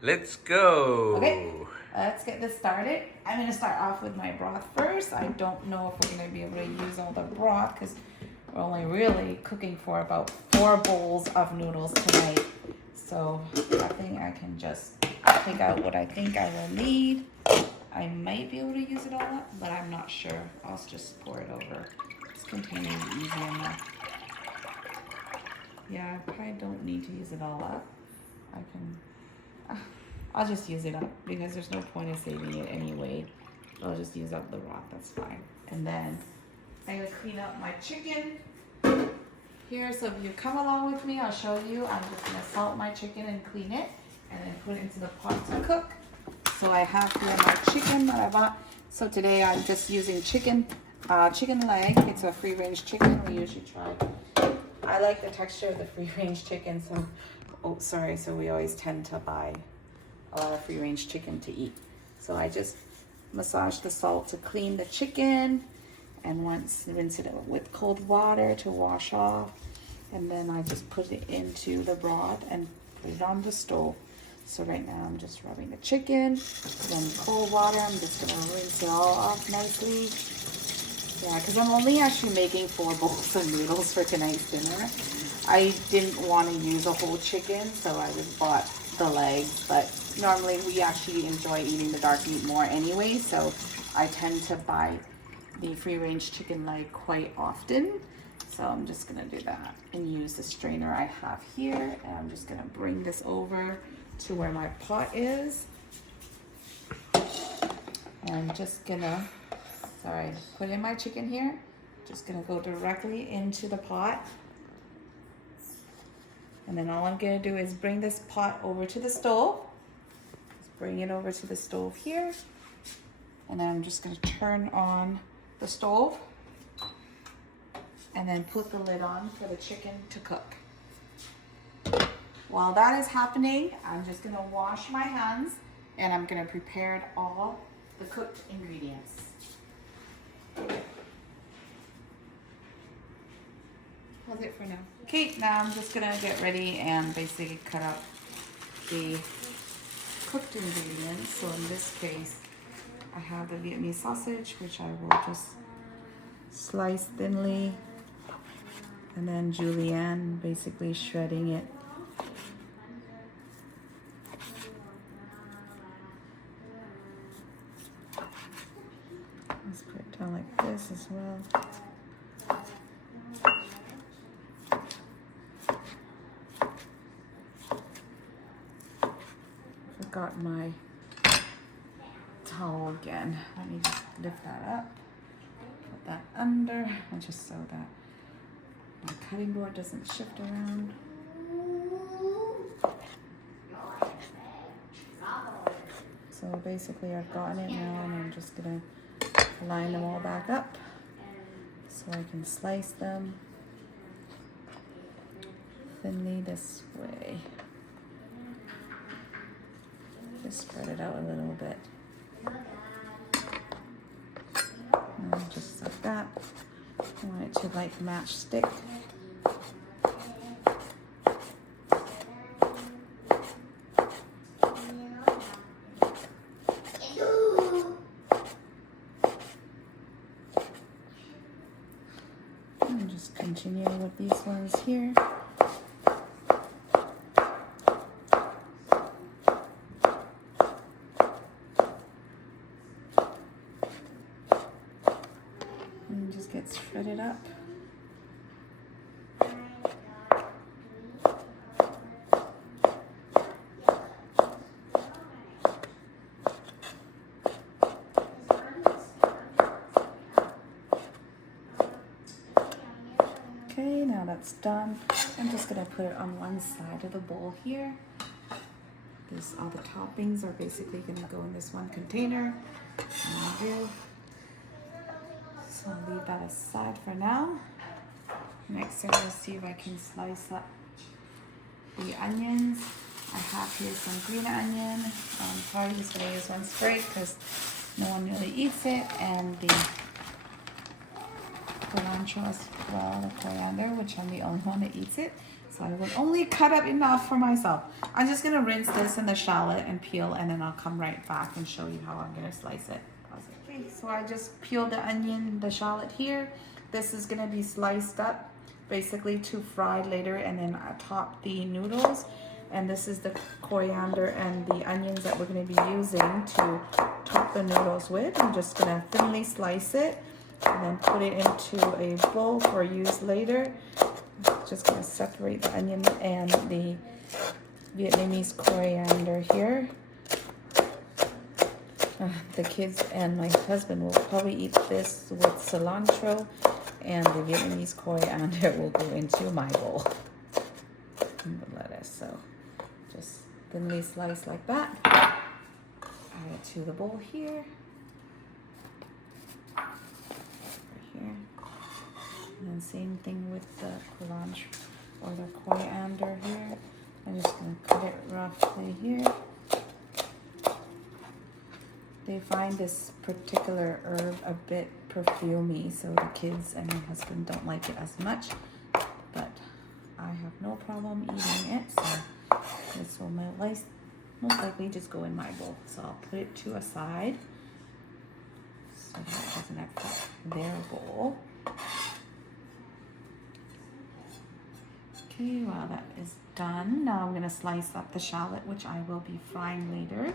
Let's go. Okay, let's get this started. I'm gonna start off with my broth first. I don't know if we're gonna be able to use all the broth because we're only really cooking for about 4 bowls of noodles tonight. So I think I can just pick out what I think I will need. I might be able to use it all up, but I'm not sure. I'll just pour it over. This container is easy enough. Yeah, I probably don't need to use it all up. I can, I'll just use it up because there's no point in saving it anyway. I'll just use up the broth, that's fine. And then I'm gonna clean up my chicken here. So if you come along with me, I'll show you. I'm just gonna salt my chicken and clean it and then put it into the pot to cook. So I have here my chicken that I bought. So today I'm just using chicken leg. It's a free range chicken. We usually try. I like the texture of the free range chicken. So we always tend to buy a lot of free range chicken to eat. So I just massage the salt to clean the chicken, and once rinse it with cold water to wash off, and then I just put it into the broth and put it on the stove. So right now I'm just rubbing the chicken, then cold water. I'm just gonna rinse it all off nicely. Yeah, because I'm only actually making 4 bowls of noodles for tonight's dinner. I didn't want to use a whole chicken, so I just bought the legs. But normally we actually enjoy eating the dark meat more anyway, so I tend to buy the free range chicken leg quite often. So I'm just gonna do that and use the strainer I have here, and I'm just gonna bring this over to where my pot is. And I'm just gonna, put in my chicken here. Just gonna go directly into the pot. And then all I'm gonna do is bring this pot over to the stove. Just bring it over to the stove here. And then I'm just gonna turn on the stove and then put the lid on for the chicken to cook. While that is happening, I'm just gonna wash my hands and I'm gonna prepare all the cooked ingredients. That's it for now. Okay, now I'm just gonna get ready and basically cut up the cooked ingredients. So in this case, I have the Vietnamese sausage, which I will just slice thinly, and then julienne, basically shredding it. Let's put it down like this as well. Forgot my towel again. Let me just lift that up, put that under, and just so that my cutting board doesn't shift around. So basically I've gotten it now, and I'm just gonna line them all back up so I can slice them thinly this way. Just spread it out a little bit. And just like that. I want it to like match stick. And just continue with these ones here. And just get shredded up. Okay, now that's done. I'm just gonna put it on one side of the bowl here. All the toppings are basically gonna go in this one container. So I'll leave that aside for now. Next, I'm gonna see if I can slice up the onions. I have here some green onion. I'm probably just gonna use one sprig because no one really eats it, and the cilantro as well, the coriander, which I'm the only one that eats it. So I will only cut up enough for myself. I'm just gonna rinse this in the shallot and peel, and then I'll come right back and show you how I'm gonna slice it. Okay, so I just peeled the onion, the shallot here. This is gonna be sliced up basically to fry later, and then atop the noodles. And this is the coriander and the onions that we're gonna be using to top the noodles with. I'm just gonna thinly slice it and then put it into a bowl for use later. Just gonna separate the onion and the Vietnamese coriander here. The kids and my husband will probably eat this with cilantro, and the Vietnamese coriander will go into my bowl. And the lettuce, so just thinly slice like that. Add it to the bowl here. Here. And then same thing with the cilantro or the coriander here. I'm just gonna cut it roughly here. They find this particular herb a bit perfumey, so the kids and my husband don't like it as much, but I have no problem eating it, so this will most likely just go in my bowl. So I'll put it to a side so that it doesn't affect their bowl. Okay, well that is done. Now I'm gonna slice up the shallot, which I will be frying later.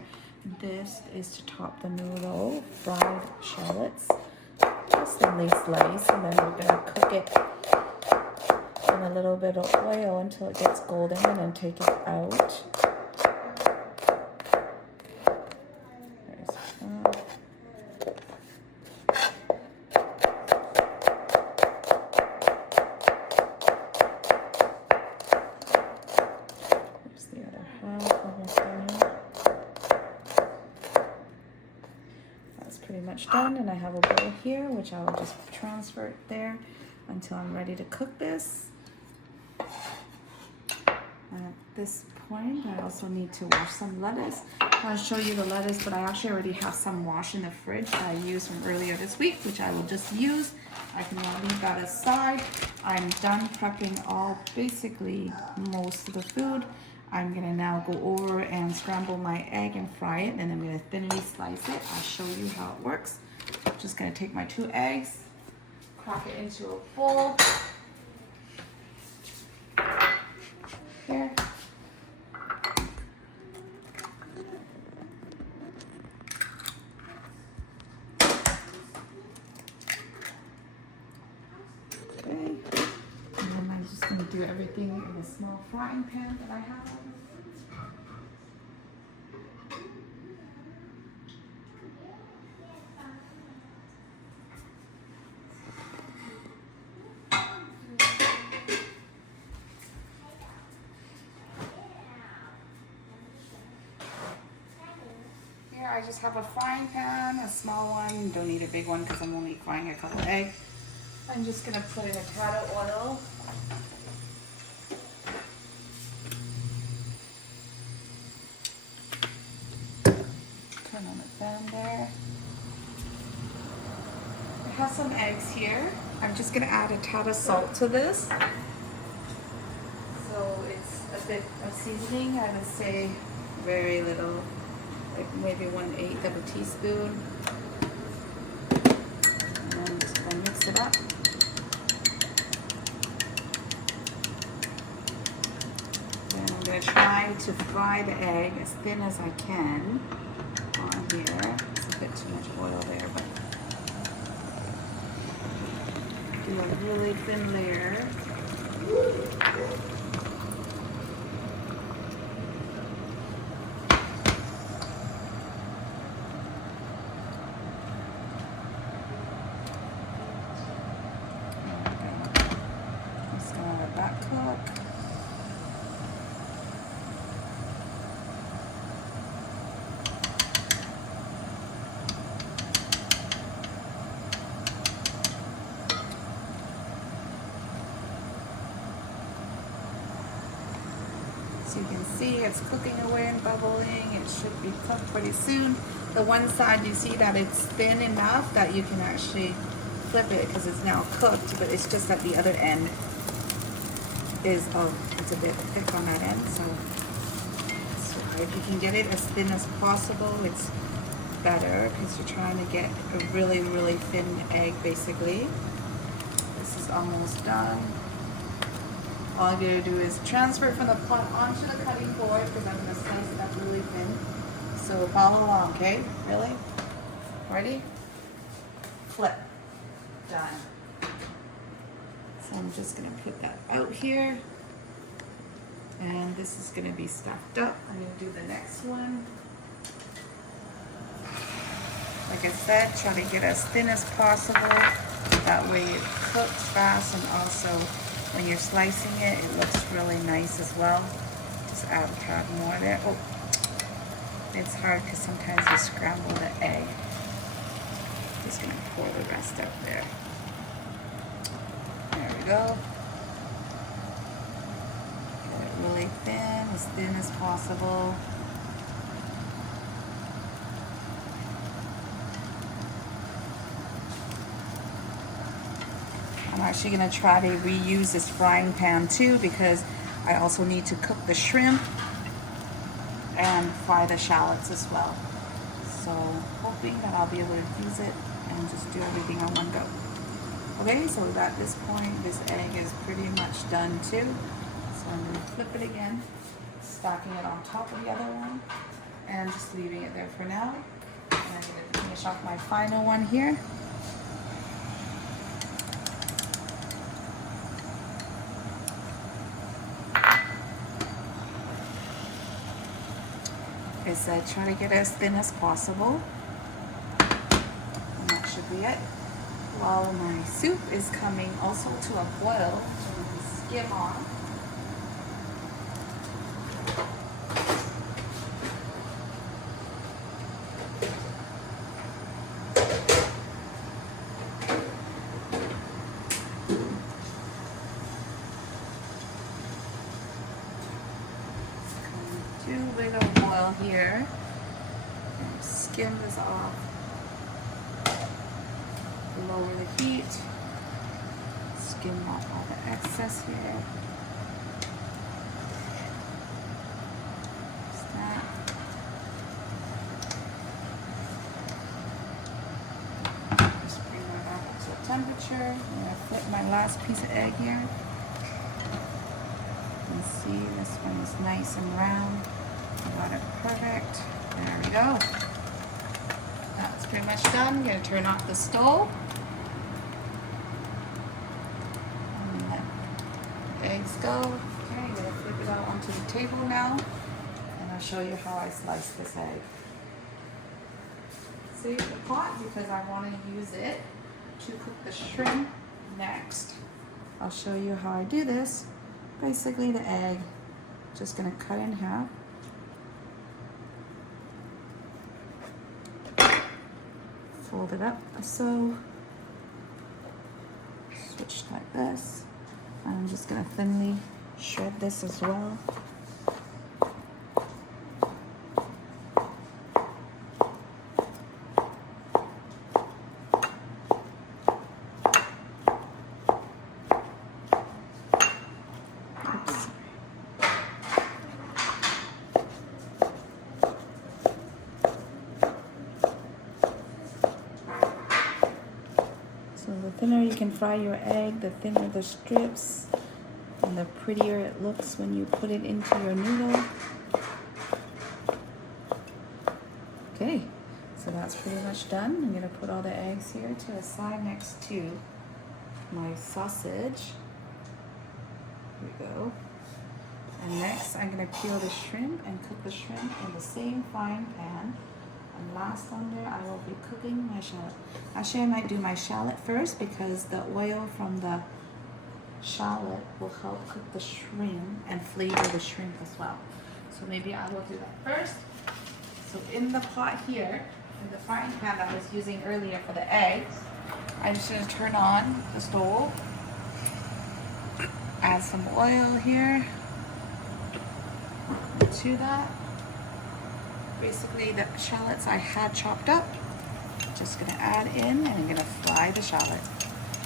This is to top the noodle, fried shallots, just thinly sliced, and then we're gonna cook it in a little bit of oil until it gets golden, and then take it out. There's one. There's the other half almost done. That's pretty much done, and I have a bowl here, which I will just transfer it there until I'm ready to cook this. And at this point, I also need to wash some lettuce. I want to show you the lettuce, but I actually already have some washed in the fridge that I used from earlier this week, which I will just use. I can now leave that aside. I'm done prepping basically most of the food. I'm gonna now go over and scramble my egg and fry it, and I'm gonna thinly slice it. I'll show you how it works. I'm just gonna take my 2 eggs, crack it into a bowl. Here. Okay. And then I'm just going to do everything in a small frying pan that I have. I just have a frying pan, a small one. Don't need a big one because I'm only frying a couple eggs. I'm just gonna put in a tad of oil. Turn on the pan there. I have some eggs here. I'm just gonna add a tad of salt to this. So it's a bit of seasoning. I would say very little. Like maybe 1/8 of a teaspoon, and then mix it up. Then I'm going to try to fry the egg as thin as I can on here. It's a bit too much oil there, but do a really thin layer. So you can see it's cooking away and bubbling. It should be cooked pretty soon. The one side, you see that it's thin enough that you can actually flip it because it's now cooked, but it's just at the other end. is, it's a bit thick on that end, so if you can get it as thin as possible, it's better because you're trying to get a really, really thin egg basically. This is almost done. All I'm going to do is transfer it from the pot onto the cutting board because I'm going to slice it up really thin. So follow along, okay? Really? Ready? Flip. Done. So I'm just going to put that out here. And this is going to be stuffed up. I'm going to do the next one. Like I said, try to get as thin as possible. That way it cooks fast, and also when you're slicing it, it looks really nice as well. Just add a tad more there. Oh, it's hard because sometimes you scramble the egg. Just going to pour the rest up there. There we go. Get it really thin as possible. I'm actually going to try to reuse this frying pan too because I also need to cook the shrimp and fry the shallots as well. So hoping that I'll be able to use it and just do everything on one go. Okay, so at this point this egg is pretty much done too. So I'm going to flip it again, stacking it on top of the other one and just leaving it there for now. And I'm going to finish off my final one here. I said try to get as thin as possible, and that should be it. While my soup is coming also to a boil, so we can skim on. Bit of oil here. Skim this off. Lower the heat. Skim off all the excess here. Just that. Just bring that up to temperature. I'm going to flip my last piece of egg here. You can see this one is nice and round. Got it perfect. There we go. That's pretty much done. I'm going to turn off the stove. And let the eggs go. Okay, I'm going to flip it out onto the table now. And I'll show you how I slice this egg. Save the pot because I want to use it to cook the shrimp next. I'll show you how I do this. Basically the egg, just going to cut in half. Fold it up so, switch like this. I'm just going to thinly shred this as well. The thinner you can fry your egg, the thinner the strips, and the prettier it looks when you put it into your noodle. Okay, so that's pretty much done. I'm going to put all the eggs here to the side next to my sausage. Here we go. And next I'm going to peel the shrimp and cook the shrimp in the same frying pan. And last on there, I will be cooking my shallot. Actually, I might do my shallot first because the oil from the shallot will help cook the shrimp and flavor the shrimp as well. So maybe I will do that first. So in the pot here, in the frying pan that I was using earlier for the eggs, I'm just going to turn on the stove. Add some oil here to that. Basically the shallots I had chopped up, just gonna add in and I'm gonna fry the shallot.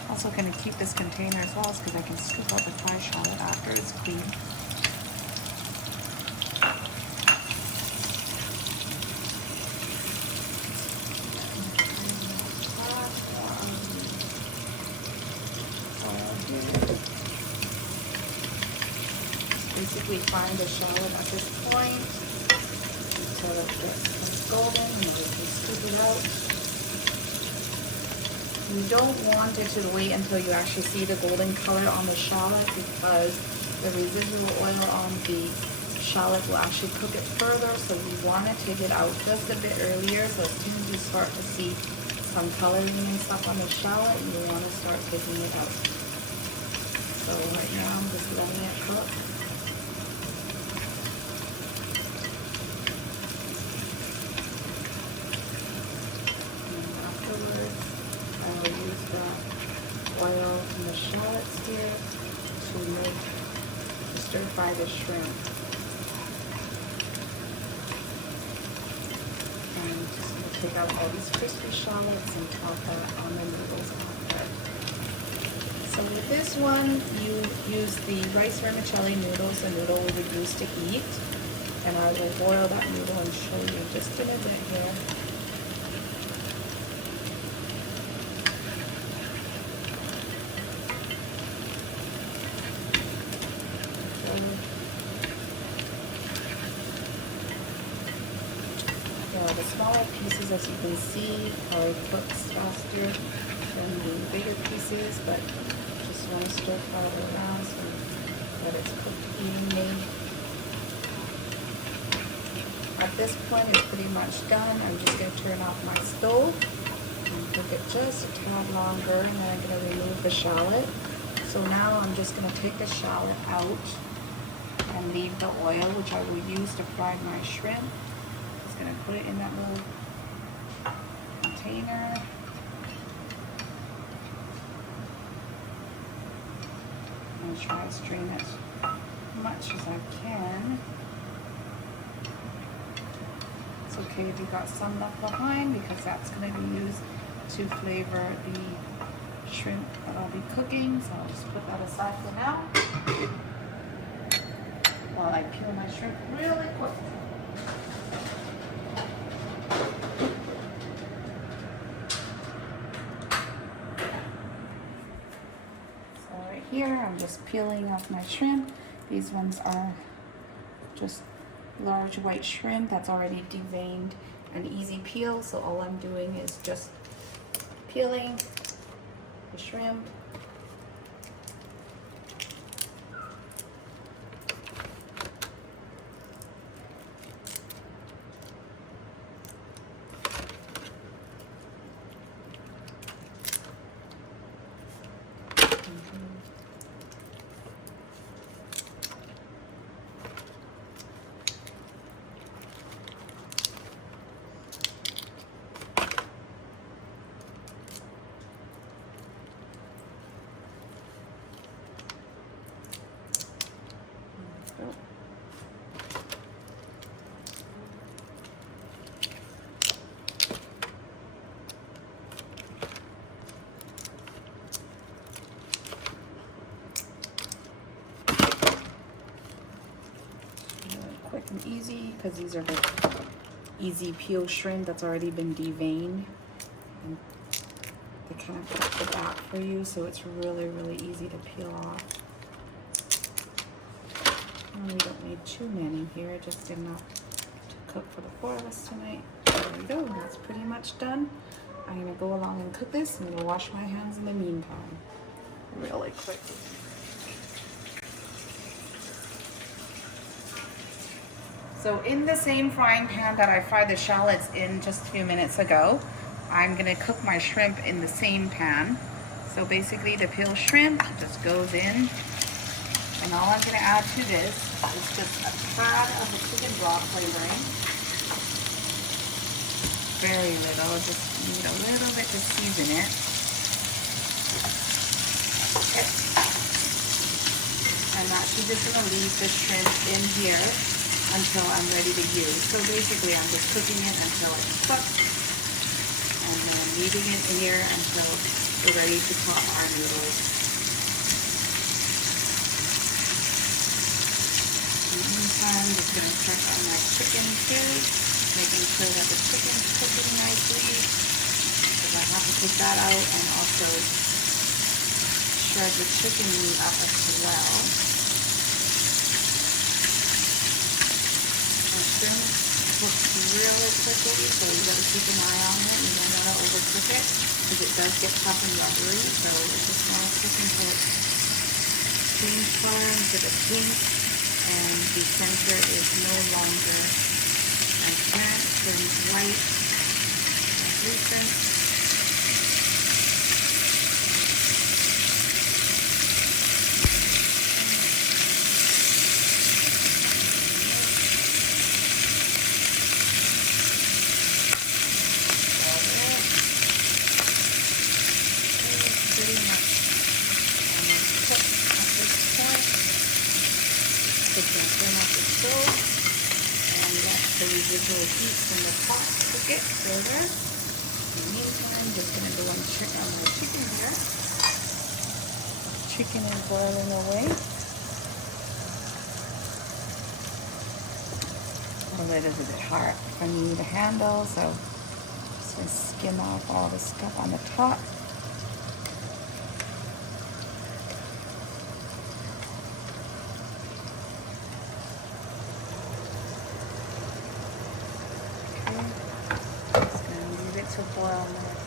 Also going to keep this container as well because I can scoop out the fried shallot after it's clean. Basically frying the shallot at this point until it gets golden and then we can scoop it out. You don't want it to wait until you actually see the golden color on the shallot because the residual oil on the shallot will actually cook it further, so you want to take it out just a bit earlier. So as soon as you start to see some coloring and stuff on the shallot, you want to start taking it out. So right now I'm just letting it cook. Oil in the shallots here to stir fry the shrimp. And just going to take out all these crispy shallots and drop that on the noodles after. So with this one, you use the rice vermicelli noodles, the noodle we would use to eat. And I will boil that noodle and show you just in a bit here. The smaller pieces, as you can see, are cooked faster than the bigger pieces, but just want to stir fry it around so that it's cooked evenly. At this point, it's pretty much done. I'm just going to turn off my stove and cook it just a tad longer, and then I'm going to remove the shallot. So now I'm just going to take the shallot out and leave the oil, which I will use to fry my shrimp. Going to put it in that little container. I'm going to try to strain it as much as I can. It's okay if you got some left behind because that's going to be used to flavor the shrimp that I'll be cooking. So I'll just put that aside for now while I peel my shrimp really quick. Here I'm just peeling off my shrimp. These ones are just large white shrimp that's already deveined and easy peel. So all I'm doing is just peeling the shrimp. Quick and easy because these are the easy peel shrimp that's already been deveined. And they kind of cut the back for you, so it's really, really easy to peel off. And we don't need too many here, just enough to cook for the 4 of us tonight. There we go, that's pretty much done. I'm gonna go along and cook this. I'm gonna wash my hands in the meantime, really quick. So in the same frying pan that I fried the shallots in just a few minutes ago, I'm gonna cook my shrimp in the same pan. So basically the peeled shrimp just goes in, and all I'm gonna add to this is just a tad of the chicken broth flavoring. Very little, just need a little bit to season it. Okay. And actually just gonna leave the shrimp in here until I'm ready to use. So basically I'm just cooking it until it's cooked. and then leaving it here until we're ready to top our noodles. In the meantime, I'm just going to check on my chicken too, making sure that the chicken's cooking nicely, because I have to take that out and also shred the chicken meat up as well. The shrimp cooks really quickly, so you got to keep an eye on it. You don't want to overcook it because it does get tough and rubbery. So it's just want to cook until it changes color into the pink, and the center is no longer transparent, turns white, translucent. The residual heat from the pot cook it further. In the meantime, I'm just going to go and check on my chicken here. Chicken is boiling away. The lid is a bit hard for me to handle, so I'm just going to skim off all the stuff on the top. To boil more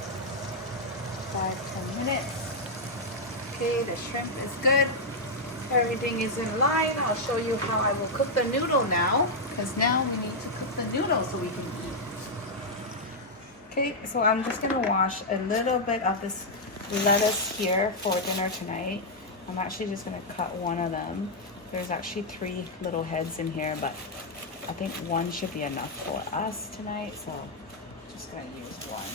5-10 minutes. Okay, the shrimp is good. Everything is in line. I'll show you how I will cook the noodle now, because now we need to cook the noodle so we can eat. Okay, so I'm just gonna wash a little bit of this lettuce here for dinner tonight. I'm actually just gonna cut one of them. There's actually 3 little heads in here, but I think one should be enough for us tonight, so just going to use one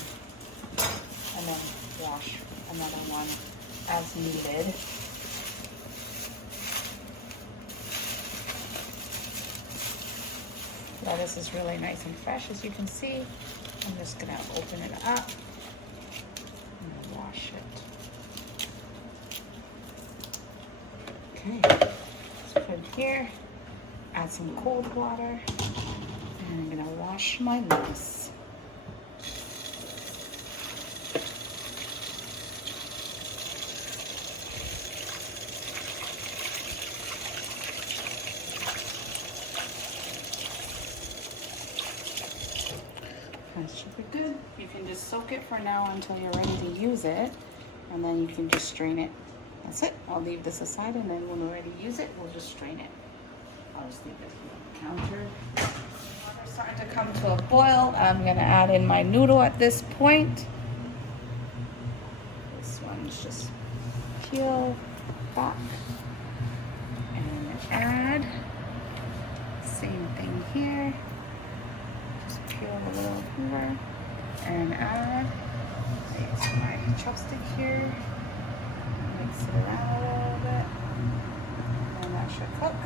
and then wash another one as needed. Lettuce is really nice and fresh, as you can see. I'm just going to open it up and wash it. Okay, let's put it here, add some cold water, and I'm going to wash my lettuce. That should be good. You can just soak it for now until you're ready to use it, and then you can just strain it. That's it. I'll leave this aside, and then when we're ready to use it, we'll just strain it. I'll just leave it here on the counter. Water's starting to come to a boil. I'm going to add in my noodle at this point. This one's just peel back and add. Same thing here. Peel a little over and add. Use my chopstick here. Mix it around a little bit. And that should cook.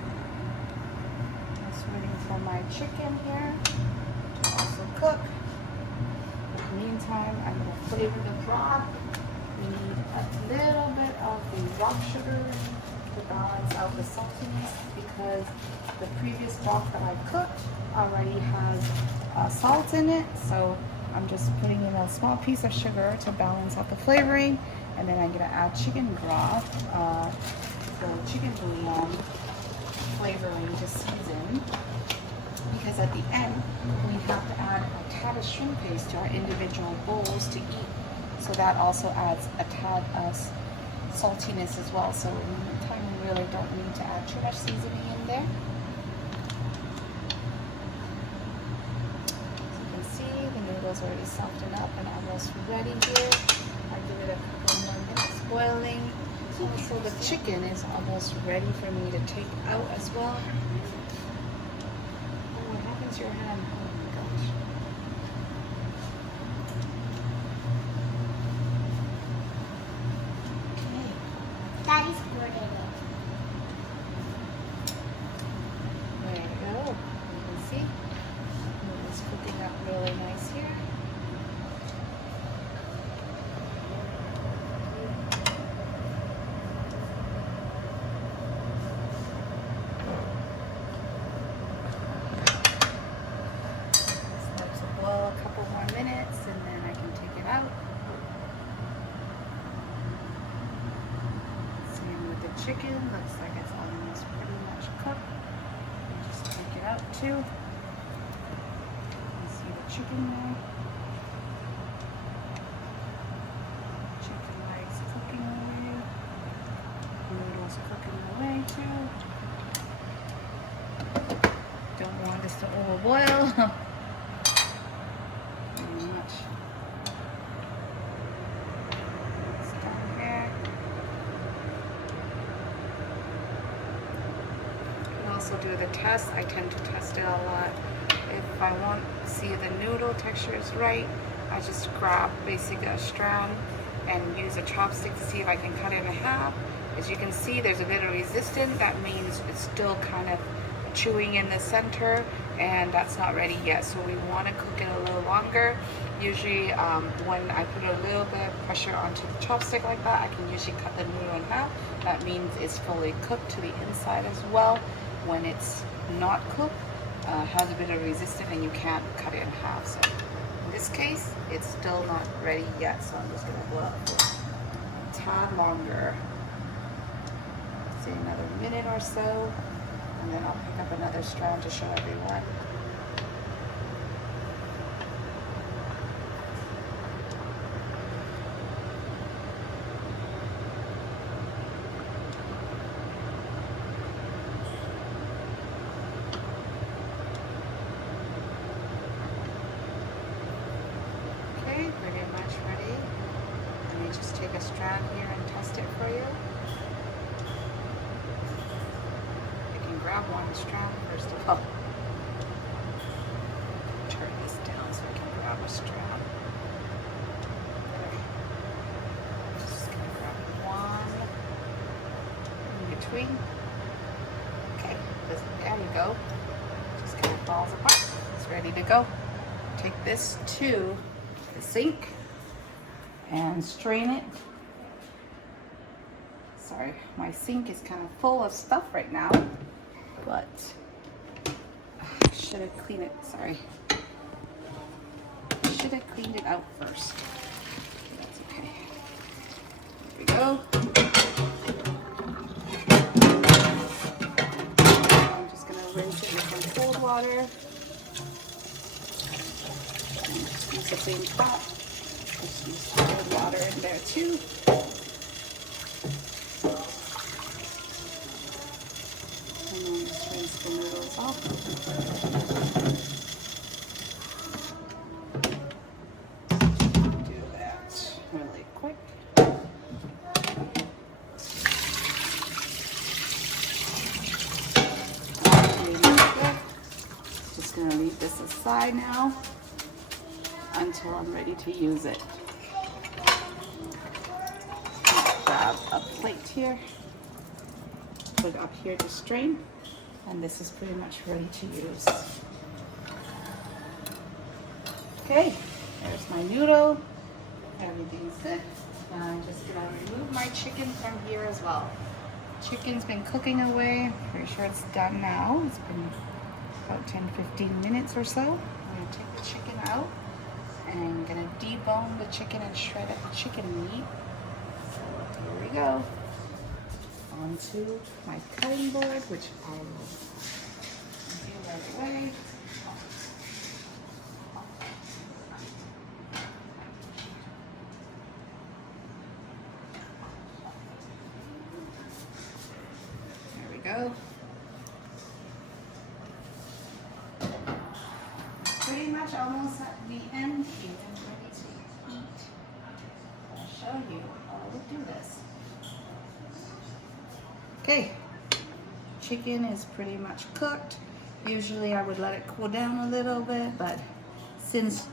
Just waiting for my chicken here to also cook. In the meantime, I'm going to flavor the broth. We need a little bit of the rock sugar to balance out the saltiness, because the previous broth that I cooked already has salt in it, so I'm just putting in a small piece of sugar to balance out the flavoring, and then I'm going to add chicken broth, the chicken bouillon flavoring to season, because at the end we have to add a tad of shrimp paste to our individual bowls to eat, so that also adds a tad of saltiness as well. So in the meantime, we really don't need to add too much seasoning in there. Noodles already softened up and almost ready here. I give it a couple more minutes boiling. Also, the chicken is almost ready for me to take out as well. Oh, what happened to your hand? Oh my gosh. Okay. Daddy's squirted it. There you go. You can see it's cooking up really nice here. chicken. Looks like it's almost pretty much cooked. Just take it out too. You see the chicken there. Chicken legs cooking away. Noodles cooking away too. Don't want this to overboil. Very much. It's done here. You can also do the test. I tend to test it a lot. If I want to see the noodle texture is right, I just grab basically a strand and use a chopstick to see if I can cut it in half. As you can see, there's a bit of resistance. That means it's still kind of chewing in the center, and that's not ready yet. So we want to cook it a little longer. Usually when I put a little bit of pressure onto the chopstick like that, I can usually cut the noodle in half. That means it's fully cooked to the inside as well. When it's not cooked, has a bit of resistance and you can't cut it in half. So in this case, it's still not ready yet, so I'm just going to boil it for a tad longer. Say another minute or so, and then I'll pick up another strand to show everyone. Okay, pretty much ready. Let me just take a strand here and test it for you. Grab one strand first of all. Turn this down so I can grab a strand. There. Just gonna grab one in between. Okay, there you go. Just kind of falls apart. It's ready to go. Take this to the sink and strain it. Sorry, my sink is kind of full of stuff right now. But I should have cleaned it. Sorry. I should have cleaned it out first. That's okay. There we go. I'm just going to rinse it with some cold water. And just use the same pot. Just use cold water in there too. The noodles off. Do that really quick. Just gonna leave this aside now until I'm ready to use it. Grab a plate here. Put it up here to strain. And this is pretty much ready to use. Okay, there's my noodle. Everything's good. Now I'm just gonna remove my chicken from here as well. Chicken's been cooking away. Pretty sure it's done now. It's been about 10-15 minutes or so. I'm gonna take the chicken out and I'm gonna debone the chicken and shred up the chicken meat. So here we go. Onto my cutting board, which I will do right away. There we go. Pretty much almost at the end here, ready to eat. I'll show you how I would do this. Okay, chicken is pretty much cooked. Usually I would let it cool down a little bit, but since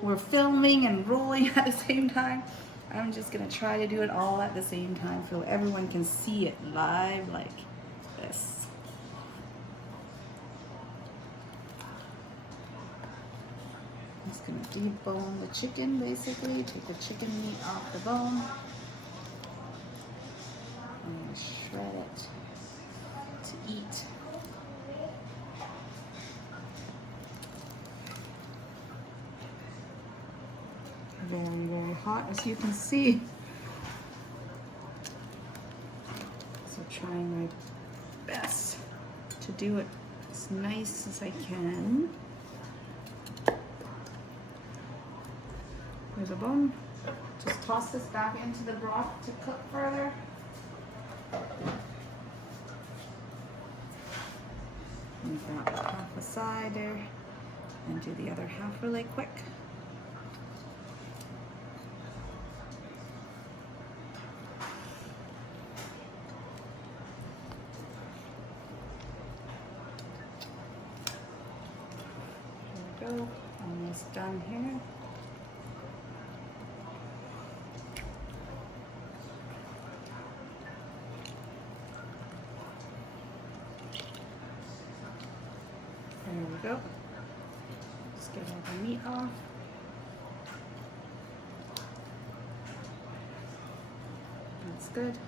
we're filming and rolling at the same time, I'm just gonna try to do it all at the same time so everyone can see it live like this. I'm just gonna debone the chicken basically, take the chicken meat off the bone. I'm going to shred it to eat. Very, very hot, as you can see. So trying my best to do it as nice as I can. There's a bone. Just toss this back into the broth to cook further. Move that half aside there and do the other half really quick. There we go, almost done here. There we go. Just get all the meat off. That's good.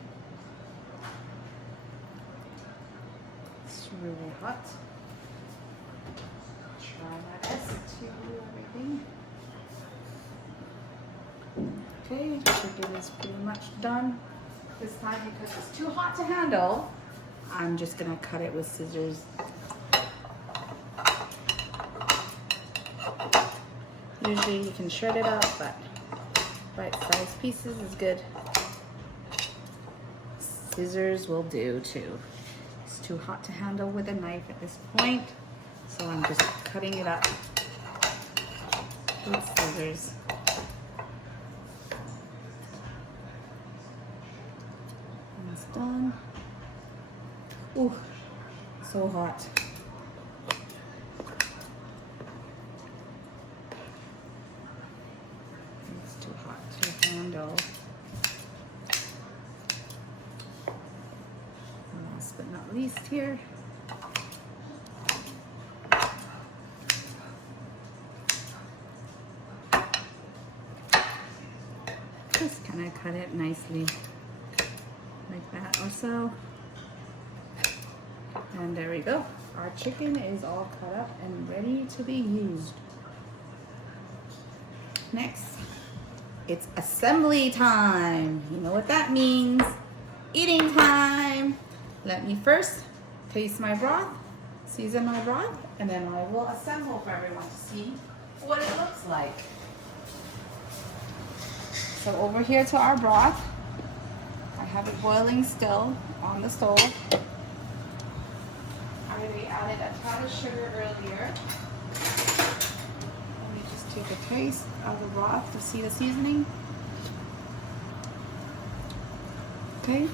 It's really hot. Try my best to do everything. Okay, chicken is pretty much done. This time, because it's too hot to handle, I'm just gonna cut it with scissors. Usually you can shred it up, but bite-sized pieces is good. Scissors will do too. It's too hot to handle with a knife at this point, so I'm just cutting it up with scissors. And it's done. Ooh, so hot. Too hot to handle. Last but not least here, just kind of cut it nicely like that or so. And there we go. Our chicken is all cut up and ready to be used. Next, it's assembly time. You know what that means. Eating time. Let me first taste my broth, season my broth, and then I will assemble for everyone to see what it looks like. So over here to our broth, I have it boiling still on the stove. I already added a tad of sugar earlier. Let me just take a taste of the broth to see the seasoning. Okay,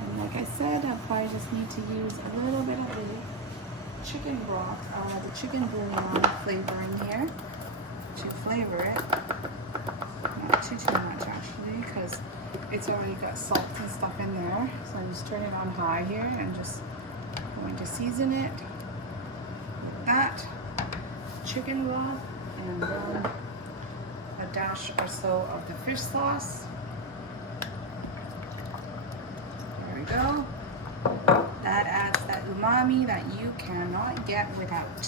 and like I said, I probably just need to use a little bit of the chicken broth, the chicken bouillon flavoring here to flavor it. Not too much actually, because it's already got salt and stuff in there. So I'm just turning it on high here and just going to season it with that chicken broth and then a dash or so of the fish sauce. There we go. That adds that umami that you cannot get without.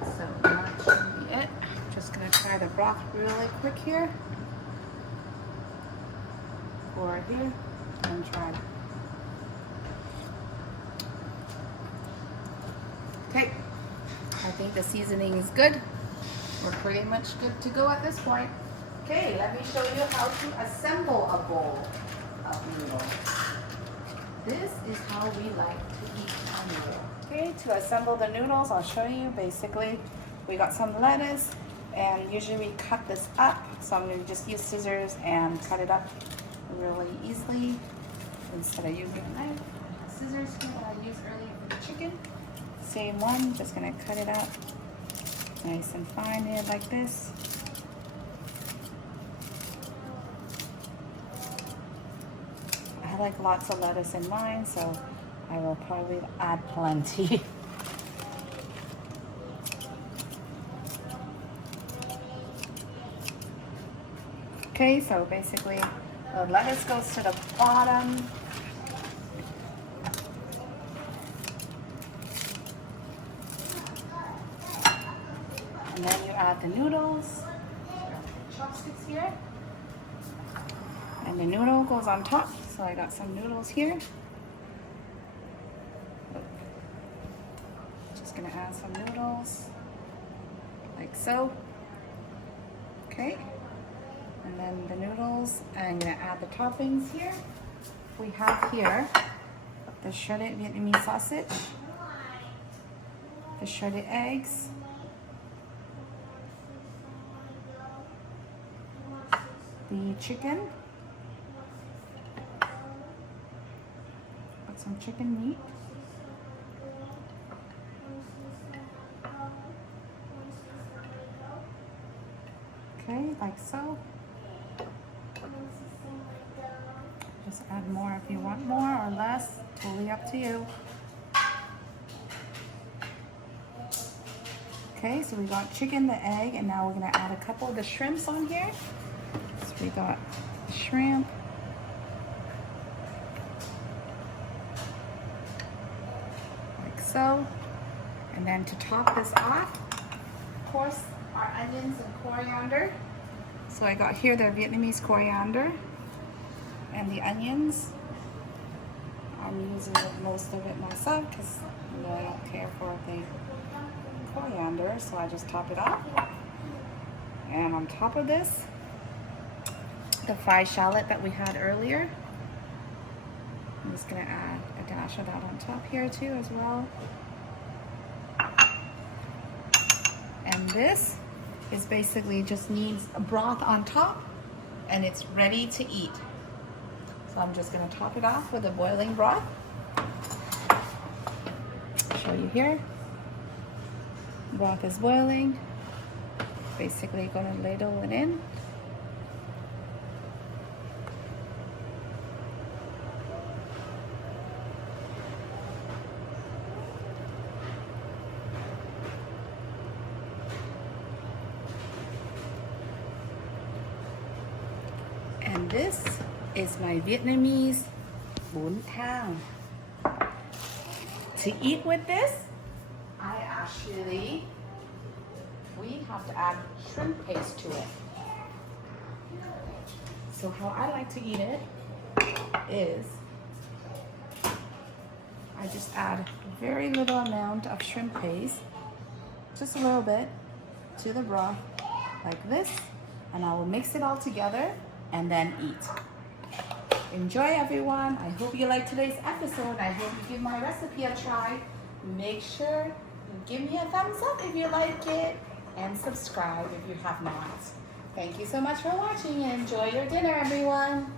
So that should be it. Just gonna try the broth really quick here. Pour it here and try it. Okay, I think the seasoning is good. We're pretty much good to go at this point. Okay, let me show you how to assemble a bowl of noodles. This is how we like to eat a noodle. Okay, to assemble the noodles, I'll show you. Basically, we got some lettuce, and usually we cut this up. So I'm going to just use scissors and cut it up really easily instead of using a knife. Scissors here that I used earlier for the chicken. Same one, just going to cut it up nice and fine here like this. I like lots of lettuce in mine, so I will probably add plenty. Okay, so basically the lettuce goes to the bottom. And then you add the noodles. Chopsticks here. And the noodle goes on top. So I got some noodles here. Just gonna add some noodles, like so. Okay. And then the noodles, and I'm gonna add the toppings here. We have here the shredded Vietnamese sausage, the shredded eggs, the chicken, put some chicken meat, okay, like so. Just add more if you want more or less, totally up to you. Okay, so we got chicken, the egg, and now we're gonna add a couple of the shrimps on here. So we got the shrimp, like so. And then to top this off, of course, our onions and coriander. So I got here the Vietnamese coriander and the onions. I'm using most of it myself because I don't care for the coriander, so I just top it off. And on top of this, the fried shallot that we had earlier. I'm just gonna add a dash of that on top here too as well. And this is basically just needs a broth on top and it's ready to eat. So I'm just gonna top it off with a boiling broth. Show you here. Broth is boiling. Basically gonna ladle it in. And this is my Vietnamese Bún Thang. To eat with this, we have to add shrimp paste to it. So how I like to eat it is I just add a very little amount of shrimp paste, just a little bit, to the broth like this, and I will mix it all together and then eat. Enjoy, everyone. I hope you liked today's episode. I hope you give my recipe a try. Make sure you give me a thumbs up if you like it and subscribe if you have not. Thank you so much for watching and enjoy your dinner, everyone.